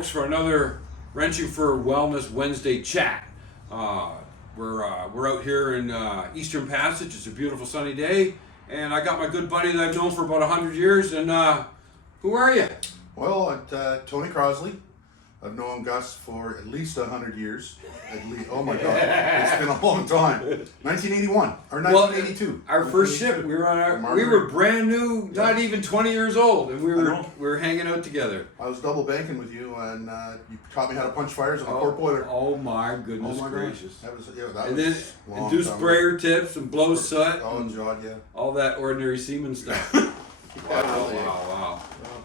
folks, for another Wrenching for Wellness Wednesday chat. We're out here in Eastern Passage. It's a beautiful sunny day, and I got my good buddy that I've known for about 100 years. And who are you? Well, Tony Crosley. I've known Gus for at least 100 years. Oh my God, it's been a long time. 1981 or 1982. Our first ship. We were brand new, not even 20 years old, and we were hanging out together. I was double banking with you, and you taught me how to punch fires on a port boiler. Oh my goodness gracious! That was and then induced sprayer tips and blow soot. Oh God, yeah. All that ordinary seaman stuff. Wow. Yeah.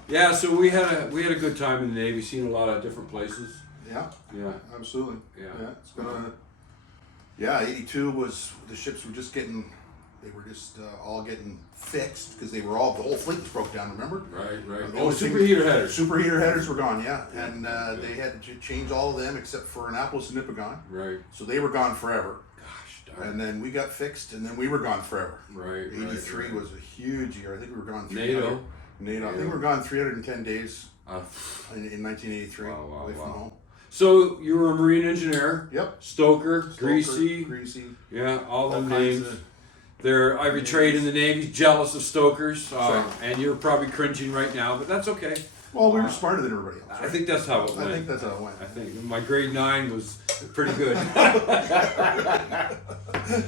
Yeah, so we had a good time in the Navy. Seen a lot of different places. Yeah. Yeah. Absolutely. Yeah. It's been 82 was, the ships were just getting, they were just all getting fixed because the whole fleet was broke down, remember? Right. Oh, superheater headers. Superheater headers were gone, yeah. And they had to change all of them except for Annapolis and Nipigon. Right. So they were gone forever. Gosh darn. And then we got fixed, and then we were gone forever. Right. 83 was a huge year. I think we were gone NATO. I think we were gone 310 days in 1983 Wow, away from home. So you were a marine engineer. Yep. Stoker, greasy. Yeah, all them names. They're every trade in the Navy's jealous of stokers, and you're probably cringing right now, but that's okay. Well, we were smarter than everybody else. Right? I think that's how it went. I think that's how it went. I think my grade 9 was pretty good.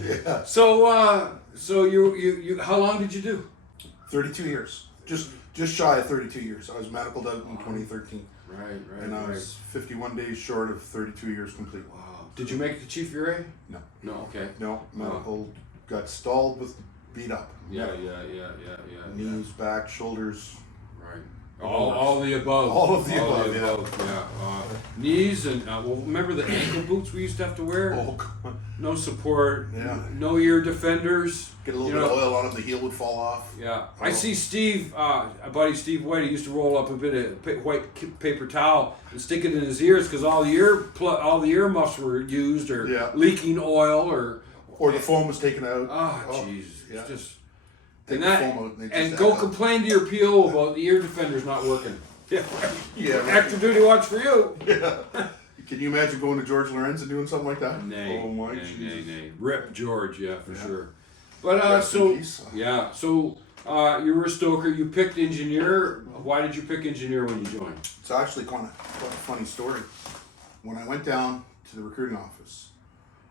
Yeah. So you how long did you do? 32 years. Just shy of 32 years. I was medicaled out in 2013. Right. And I was 51 days short of 32 years complete. Wow. Did you make it to Chief Ure? No. No. Okay. No. Medical got stalled with beat up. Yeah. Knees, back, shoulders. Right. All the above. All of the above. Yeah. Knees and remember the ankle boots we used to have to wear? Oh, God. No support. Yeah. No ear defenders. Get a little bit of oil on them, the heel would fall off. Yeah. I see Steve, a buddy Steve White, he used to roll up a bit of white paper towel and stick it in his ears because all the ear muffs were used or leaking oil or the foam was taken out. Oh, jeez. Yeah. It's just Take the foam out and go complain to your PO about the ear defenders not working. Yeah. Yeah. Right. Extra duty watch for you. Yeah. Can you imagine going to George Lorenz and doing something like that? Nay. Oh my Jesus. Nay. Rip George, for sure. But so you were a stoker. You picked engineer. Why did you pick engineer when you joined? It's actually quite a funny story. When I went down to the recruiting office,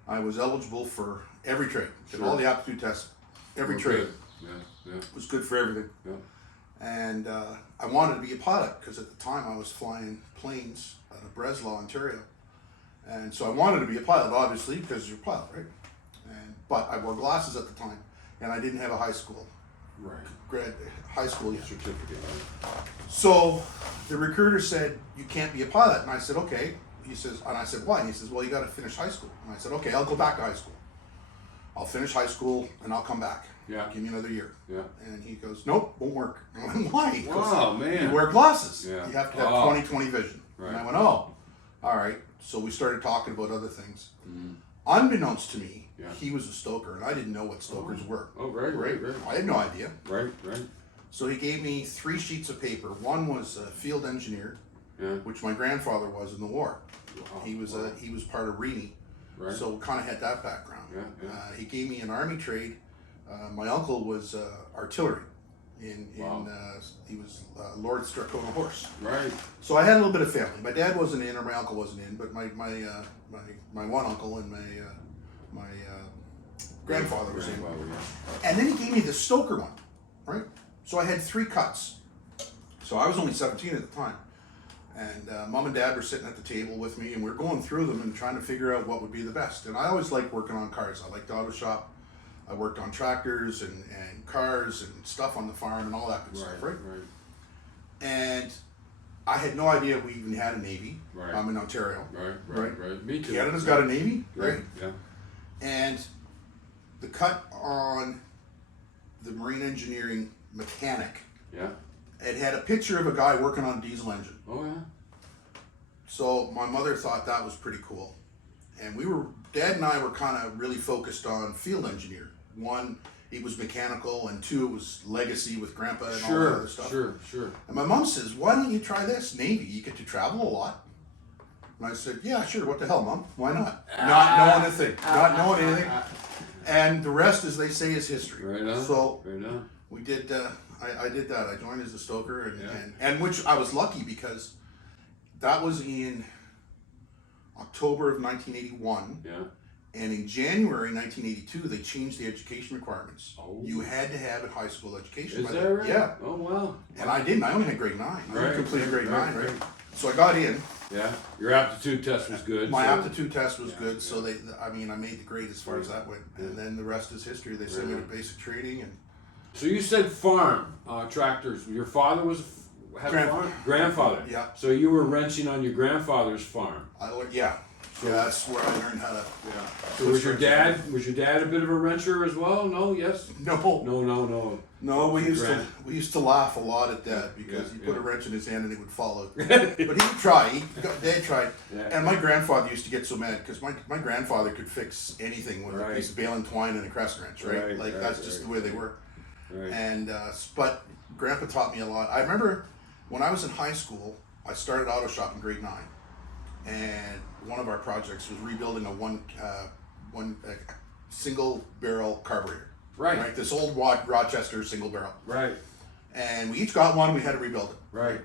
I was eligible for every trade. Did all the aptitude tests. Every trade. Yeah. It was good for everything. Yeah. And I wanted to be a pilot because at the time I was flying planes out of Breslau, Ontario. And so I wanted to be a pilot, obviously, because you're a pilot, right? But I wore glasses at the time, and I didn't have a high school Certificate. So the recruiter said, "You can't be a pilot." And I said, "Okay." He says, and I said, "Why?" And he says, "Well, you got to finish high school." And I said, "Okay, I'll go back to high school. I'll finish high school and I'll come back. Yeah. Give me another year." Yeah. And he goes, "Nope, won't work." And I went, "Why?" He goes, Wow, man. You wear glasses. Yeah. You have to have 20/20 vision. Right. And I went, "Oh, all right." So we started talking about other things. Mm-hmm. Unbeknownst to me, Yeah. he was a stoker, and I didn't know what stokers were. Oh, right. I had no idea. Right. So he gave me 3 sheets of paper. One was a field engineer, Yeah. which my grandfather was in the war. Wow. He was part of Reaney, Right. so kind of had that background. Yeah. He gave me an army trade. My uncle was artillery. He was Lord Strathcona Horse. Right. So I had a little bit of family. My dad wasn't in, or my uncle wasn't in, but my one uncle and my grandfather was in. Yeah. And then he gave me the stoker one, right? So I had 3 cuts. So I was only 17 at the time. And mom and dad were sitting at the table with me, and we were going through them and trying to figure out what would be the best. And I always liked working on cars. I liked auto shop. I worked on tractors and cars and stuff on the farm and all that good stuff, right? And I had no idea we even had a Navy. Right. I'm in Ontario. Right. Me too. Canada's got a Navy, right? Yeah. And the cut on the marine engineering mechanic, Yeah. it had a picture of a guy working on a diesel engine. Oh, yeah. So my mother thought that was pretty cool. And Dad and I were kind of really focused on field engineer. 1, it was mechanical, and 2, it was legacy with Grandpa and all that other stuff. Sure. And my mom says, "Why don't you try this? Navy, you get to travel a lot. And I said, yeah, sure, what the hell, Mom? Why not? Not knowing a thing. Not knowing anything. And the rest, as they say, is history. Right on. So Right on. we did, I did that. I joined as a stoker, and, Yeah. and which I was lucky because that was in October of 1981. Yeah. And in January 1982, they changed the education requirements. Oh. You had to have a high school education. Is by that then. right? Yeah. Oh wow. And I didn't. I only had grade 9. I only completed grade 9, right? So I got in. Yeah. Your aptitude test was good. My so- aptitude test was good, so yeah. I made the grade as far as that went. And then the rest is history. They sent me to basic training and So you said farm tractors. Your father had a farm. Grandfather. Yeah. So you were wrenching on your grandfather's farm. I learned, yeah, that's where I learned how to. Yeah. So was your dad a bit of a wrencher as well? No. Yes. No, No. we Grand- used to laugh a lot at Dad because Yeah, he put yeah. a wrench in his hand and it would fall out. But he would try. Dad tried, Yeah. and my grandfather used to get so mad because my grandfather could fix anything with a Right. piece of baling twine and a crescent wrench, right? Right, Like right, that's just right. the way they were. Right. And but Grandpa taught me a lot. I remember when I was in high school, I started auto shop in grade 9, and one of our projects was rebuilding a one single barrel carburetor. Right. This old Rochester single barrel, Right. and we each got one. We had to rebuild it. Right.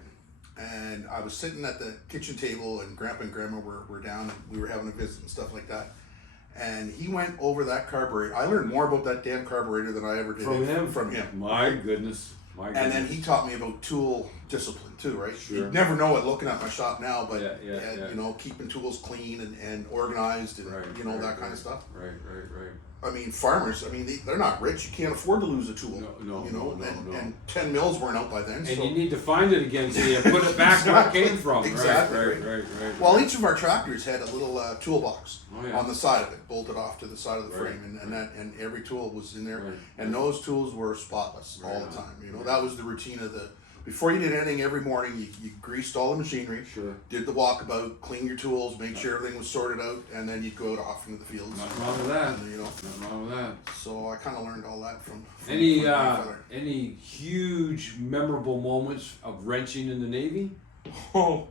And I was sitting at the kitchen table, and Grandpa and Grandma were down, and we were having a visit and stuff like that. And he went over that carburetor. I learned more about that damn carburetor than I ever did From him. My goodness. And then he taught me about tool discipline too, right? Sure. You'd never know it looking at my shop now, but Yeah. you know, keeping tools clean and organized and you know that kind of stuff. Right. I mean, farmers. I mean, they're not rich. You can't afford to lose a tool. No, you know, no. and 10 mills weren't out by then. And so. you need to find it again, so you put it back where it came from. Exactly. Right. Well, each of our tractors had a little toolbox Oh, yeah. on the side of it, bolted off to the side of the Right, frame, and every tool was in there, Right. and those tools were spotless all Right the on. time. You know, that was the routine of the. Before you did anything, every morning you greased all the machinery, Sure. did the walkabout, cleaned your tools, made sure everything was sorted out, and then you'd go out off into the fields. Nothing wrong with that. And, you know, Nothing wrong with that. so I kind of learned all that from Any my grandfather. any huge memorable moments of wrenching in the Navy? Oh,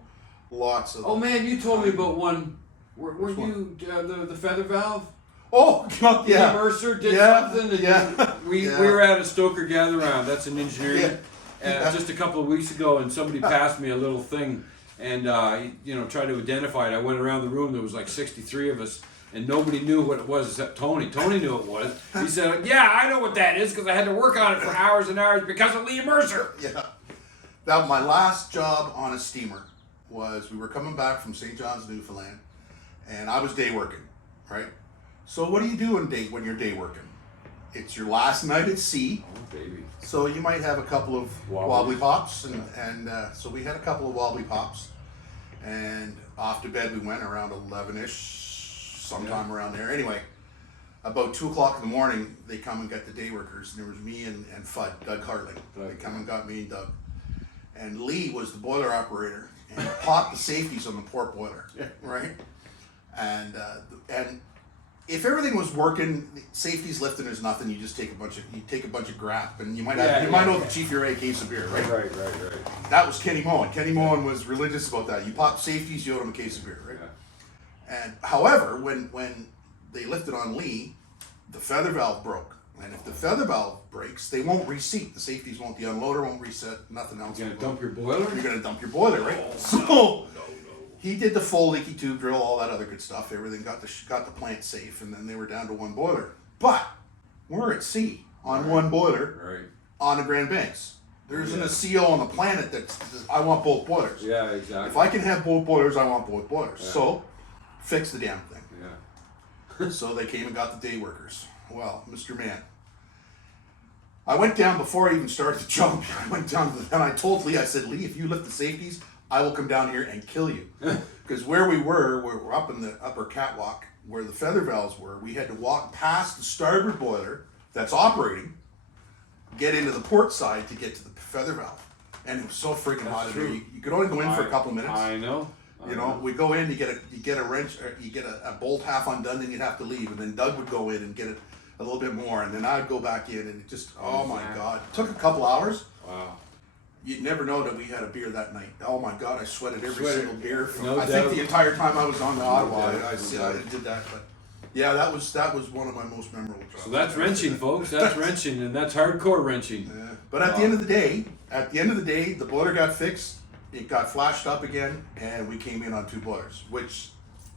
lots of. Oh man, you told me about one. Were Which you the feather valve? Oh, God, yeah. Lee Mercer did Yeah, something. And yeah, we yeah. were at a Stoker gather round. That's an engineering. Yeah. Just a couple of weeks ago, and somebody passed me a little thing, and tried to identify it. I went around the room. There was like 63 of us, and nobody knew what it was except Tony. Tony knew it was. He said, "Yeah, I know what that is because I had to work on it for hours and hours because of Lee Mercer." Yeah. That my last job on a steamer was we were coming back from St. John's, Newfoundland, and I was day working, right? So what do you do when you're day working? It's your last night at sea, Oh baby. so you might have a couple of wobbly pops, and so we had a couple of wobbly pops, and off to bed we went around 11ish, sometime around there. Anyway, about 2 o'clock in the morning, they come and got the day workers, and there was me and Fudd, Doug Hartley. They come and got me and Doug. And Lee was the boiler operator, and he popped the safeties on the port boiler, right? And if everything was working, safeties lifting is nothing. You just take a bunch of grap, and you might know the Chief Ure case of beer, right? Right. That was Kenny Moen. Kenny Moen was religious about that. You pop safeties, you owe him a case of beer, right? Yeah. And however, when they lifted on Lee, the feather valve broke. And if the feather valve breaks, they won't reseat. The safeties won't. The unloader won't reset. Nothing else. You gonna will. dump your boiler? You're gonna dump your boiler, right? Oh, So no. he did the full leaky tube drill, all that other good stuff. Everything got the plant safe, and then they were down to one boiler. But we're at sea on one boiler Right. on the Grand Banks. There isn't a CO on the planet that I want both boilers. Yeah, exactly. If I can have both boilers, I want both boilers. Yeah. So fix the damn thing. Yeah. So they came and got the day workers. Well, Mr. Man, I went down before I even started the jump. I went down and I told Lee, I said, Lee, if you lift the safeties, I will come down here and kill you. Because where we were up in the upper catwalk where the feather valves were, we had to walk past the starboard boiler that's operating, get into the port side to get to the feather valve. And it was so freaking hot in there. true. You could only go in for a couple minutes. I know. You know, we go in, you get a wrench, or you get a bolt half undone, then you'd have to leave, and then Doug would go in and get it a little bit more, and then I'd go back in, and it just, oh my God, it took a couple hours, Wow. you'd never know that we had a beer that night. Oh my God, I sweated every Sweated. single beer. From, No I doubt. think the entire time I was on the Ottawa, doubt. I did that. But yeah, that was one of my most memorable jobs. So that's wrenching, folks. That's wrenching, and that's hardcore wrenching. Yeah. But at the end of the day, the boiler got fixed. It got flashed up again, and we came in on 2 boilers, which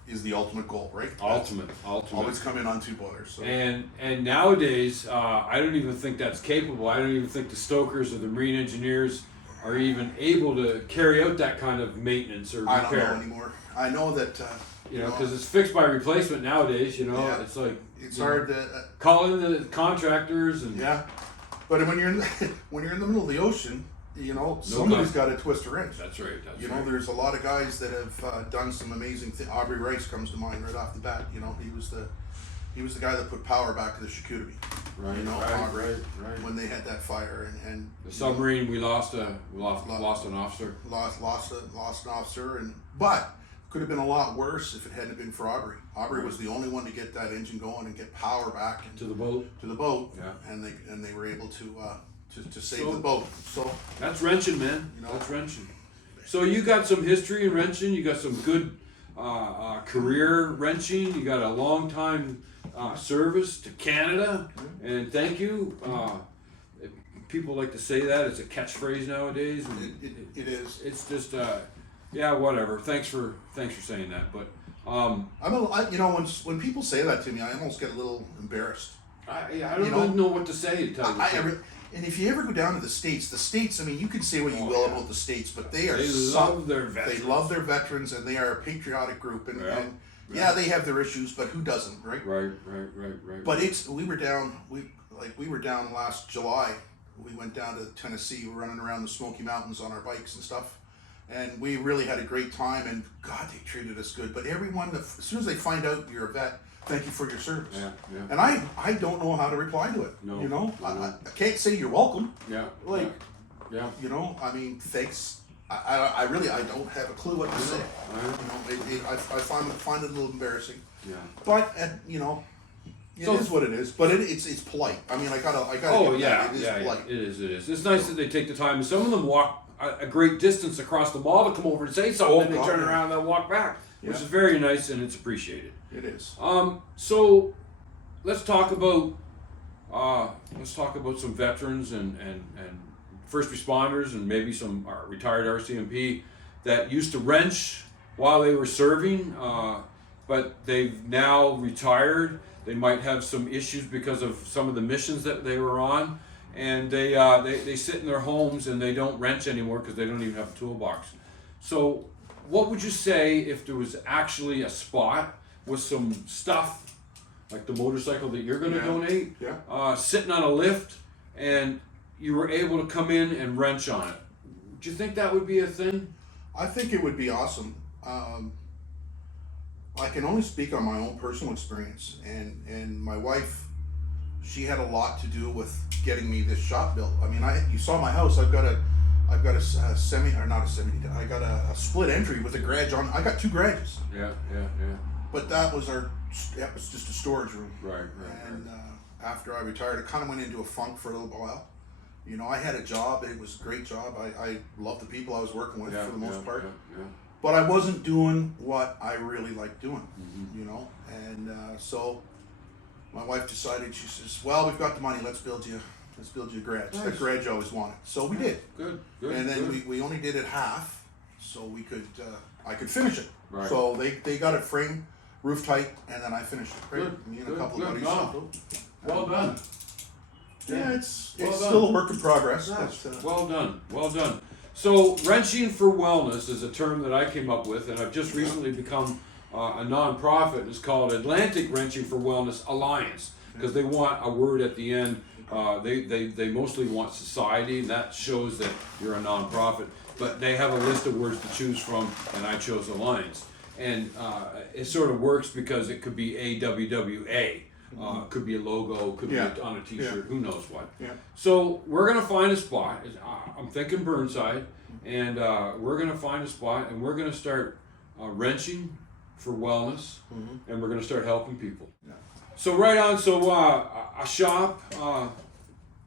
is the ultimate goal, right? Ultimate. Always come in on 2 boilers. So. And nowadays, I don't even think that's capable. I don't even think the stokers or the marine engineers are even able to carry out that kind of maintenance or repair. I don't know anymore. I know that You know, because it's fixed by replacement nowadays. You know, Yeah. it's like it's you know, hard to call in the contractors and yeah. But when you're in when you're in the middle of the ocean, you know somebody's got to twist a wrench. That's right. That's You right. know, there's a lot of guys that have done some amazing things. Aubrey Rice comes to mind right off the bat. You know, he was the guy that put power back to the Shakotamy. Right, You know, right. when they had that fire and The submarine, we lost an officer. lost an officer, but could have been a lot worse if it hadn't been for Aubrey. Aubrey was the only one to get that engine going and get power back To the boat. to the boat. Yeah. And they were able to save So- the boat. So That's wrenching, man. You know. That's wrenching. So you got some history in wrenching. You got some good career wrenching. You got a long time service to Canada, and thank you. People like to say that it's a catchphrase nowadays. And it is. It's just yeah, whatever. Thanks for saying that. But You know, when people say that to me, I almost get a little embarrassed. I don't You know, even know what to say to tell you the truth. And if you ever go down to the States, I mean, you can say what you Oh, will yeah. about the States, but they are They love their veterans. They love their veterans, and they are a patriotic group. And, Yeah. and yeah, they have their issues, but who doesn't, right? Right. But we were down last July. We went down to Tennessee. We were running around the Smoky Mountains on our bikes and stuff, and we really had a great time. And God, they treated us good. But everyone, as soon as they find out you're a vet, thank you for your service. Yeah. And I don't know how to reply to it. No, You know, no. I can't say you're welcome. Yeah. Like, Yeah. you know, I mean, thanks. I really don't have a clue what to say. I know. You know, I find it a little embarrassing. Yeah. But you know, it So- is what it is. But it's polite. I mean, I gotta. Oh give yeah, that. It is yeah, polite. it is. It's nice that they take the time. Some of them walk a great distance across the mall to come over and say something, Oh, and they God, turn yeah. around and they'll walk back, which Yeah. is very nice and it's appreciated. It is. So let's talk about some veterans and first responders and maybe some retired RCMP that used to wrench while they were serving, but they've now retired. They might have some issues because of some of the missions that they were on, and they sit in their homes and they don't wrench anymore because they don't even have a toolbox. So what would you say if there was actually a spot with some stuff like the motorcycle that you're going to Yeah. donate, Yeah. sitting on a lift, and you were able to come in and wrench on it? Do you think that would be a thing? I think it would be awesome. I can only speak on my own personal experience, and my wife, she had a lot to do with getting me this shop built. I mean, you saw my house. I've got a semi, or not a semi. I got a split entry with a garage on. I got 2 garages, Yeah. but that was just a storage room. Right. And after I retired, I kind of went into a funk for a little while. You know, I had a job. It was a great job. I loved the people I was working with for the most part. Yeah. But I wasn't doing what I really liked doing, Mm-hmm. you know. And so my wife decided. She says, "Well, we've got the money. Let's build you a garage." Nice. That garage I always wanted. So we did. Good. And then good. we only did it half, so we could I could finish it. Right. So they got it framed, roof tight, and then I finished it. Right? Good, Me and good, a couple good. of buddies. Wow. Well done. Yeah, it's Well done. still a work in progress. Nice. But, Well done. So, wrenching for wellness is a term that I came up with, and I've just recently become a nonprofit. It's called Atlantic Wrenching for Wellness Alliance because they want a word at the end. They mostly want society, and that shows that you're a nonprofit. But they have a list of words to choose from, and I chose Alliance. And it sort of works because it could be AWWA. Could be a logo, could be Yeah. on a t-shirt, Yeah. who knows what. Yeah. So we're gonna find a spot. I'm thinking Burnside, and we're gonna find a spot, and we're gonna start wrenching for wellness, and we're gonna start helping people. Yeah. So right on. So a shop.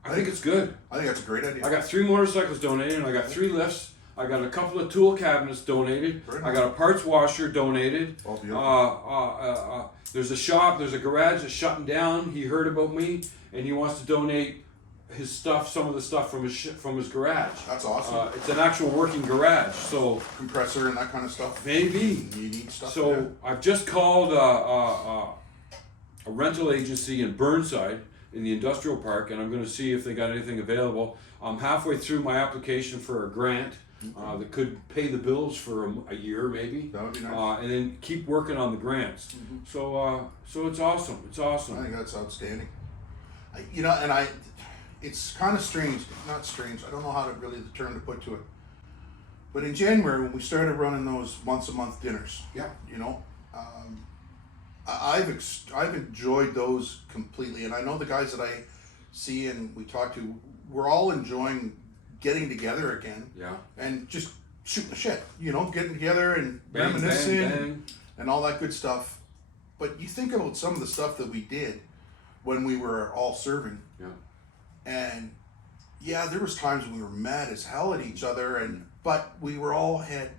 I think it's good. I think that's a great idea. I got 3 motorcycles donated, and I got 3 lifts. I got a couple of tool cabinets donated. Very I nice. got a parts washer donated. Oh, beautiful. There's a shop, there's a garage that's shutting down. He heard about me, and he wants to donate his stuff, some of the stuff from his garage. That's awesome. It's an actual working garage, so Compressor and that kind of stuff. maybe. You need stuff. So I've just called a rental agency in Burnside in the industrial park, and I'm going to see if they got anything available. I'm halfway through my application for a grant that could pay the bills for a year, maybe, That would be nice. and then keep working on the grants. So it's awesome. It's I awesome. think that's outstanding. It's kind of strange, not strange, I don't know how to really the term to put to it. But in January, when we started running those once a month dinners, Yeah. you know, I've enjoyed those completely. And I know the guys that I see and we talk to, we're all enjoying getting together again Yeah. and just shooting the shit, you know, getting together and Bang, reminiscing bang, bang. and all that good stuff. But you think about some of the stuff that we did when we were all serving, Yeah. and yeah, there was times when we were mad as hell at each other, but we were all had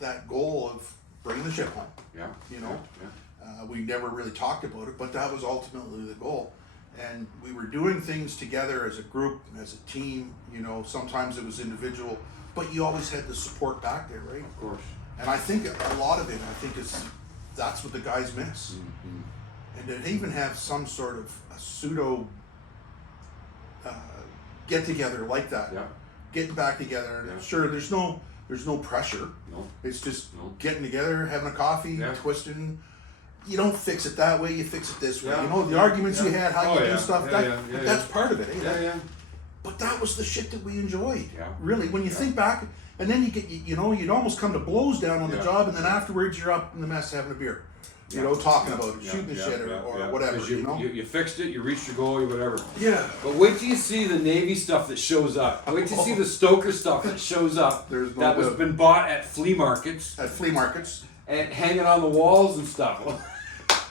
that goal of bringing the ship home. Yeah. You know? Yeah. We never really talked about it, but that was ultimately the goal. And we were doing things together as a group, as a team. You know, sometimes it was individual, but you always had the support back there, right? Of course. And I think a lot of it, that's what the guys miss. And to even have some sort of a pseudo get together like that, Yeah. getting back together. And Yeah. sure, there's no pressure. No. It's just No. getting together, having a coffee, Yeah. twisting. You don't fix it that way. You fix it this way. Yeah. You know the arguments you had, how Oh, you yeah. do stuff. Yeah, that, yeah, yeah, but that's yeah. part of it. Eh? Yeah. Yeah. But that was the shit that we enjoyed. Yeah. Really, when you think back, and then you'd almost come to blows down on the Yeah. job, and then afterwards you're up in the mess having a beer. You know, talking about it, shooting the shit or whatever. 'Cause You know. you fixed it, you reached your goal, or whatever. Yeah. But wait till you see the Navy stuff that shows up. Wait till you see the Stoker stuff that shows up. There's no that was doubt. been bought at flea markets At flea markets. and hanging on the walls and stuff.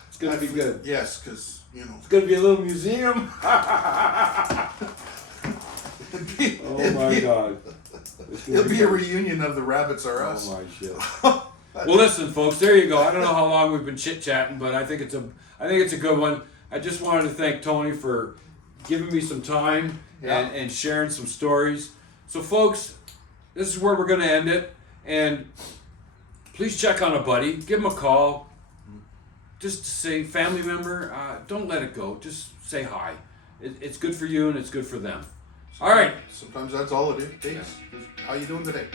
It's gonna be good. Yes, because you know. It's gonna be a little museum. Oh my God. It'll be a reunion of the Rabbits Are Us. Oh my shit. Well, listen, folks. There you go. I don't know how long we've been chit chatting, but I think it's a good one. I just wanted to thank Tony for giving me some time and sharing some stories. So, folks, this is where we're going to end it. And please check on a buddy. Give him a call. Just to say, family member, don't let it go. Just say hi. It's good for you and it's good for them. All right. Sometimes that's all it takes. How you doing today?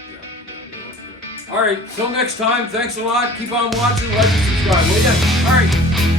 All right. Till next time. Thanks a lot. Keep on watching. Like and subscribe. Will ya? All right.